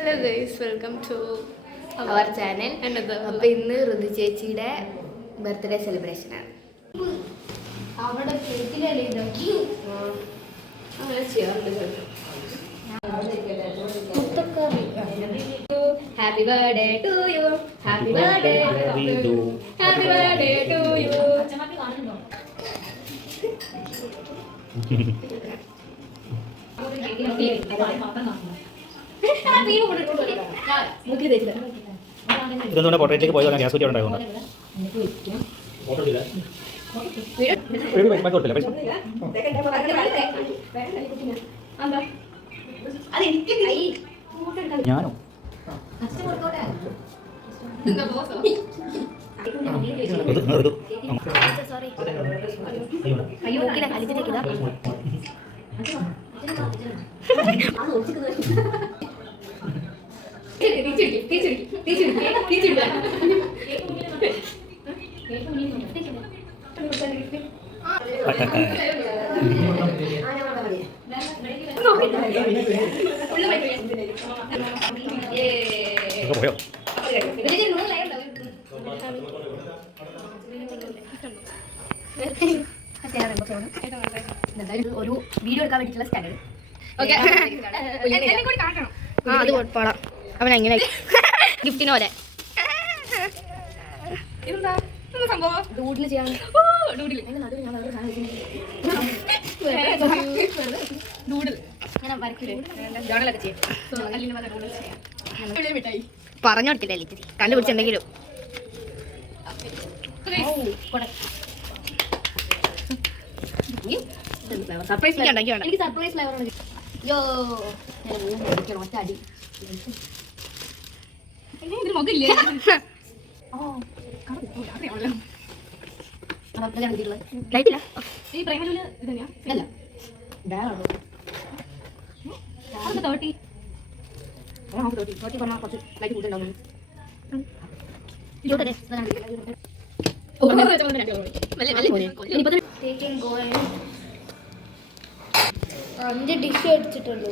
Hello guys, welcome to our channel. അപ്പോൾ ഇന്ന് ഋതു ചേച്ചിയുടെ ബർത്ത്ഡേ സെലിബ്രേഷൻ ആണ്. അവിടെ കേക്കിലല്ലേ ഇതാക്കി അങ്ങനെ ചെയ്യാറുണ്ട്. Happy birthday to you, happy birthday, happy birthday to you. ഇതൊന്നും പോർട്രേറ്റിലേക്ക് പോയത് ഗ്യാസ് കുറ്റി ഉണ്ടായിരുന്നു. ഞാനോ പോയോ? ഒരു വീഡിയോ എടുക്കാൻ വേണ്ടിയിട്ടുള്ള സ്റ്റാൻഡേർഡ്. അത് പാടാം. അവൻ എങ്ങനെ ഗിഫ്റ്റിന് പോലെ ഡൂഡിൽ ചെയ്യാൻ പറഞ്ഞു കൊടുത്തില്ല ലിറ്റി കണ്ടുപിടിച്ചെന്തെങ്കിലും. സർപ്രൈസ് ഉണ്ടാക്കി വേണം. എനിക്ക് സർപ്രൈസ് ഫ്ലേവർ ആണ്. യോ ഒറ്റ അടി. ലൈറ്റില്ല. അഞ്ച് ഡിഷ് അടിച്ചിട്ടുള്ളൂ.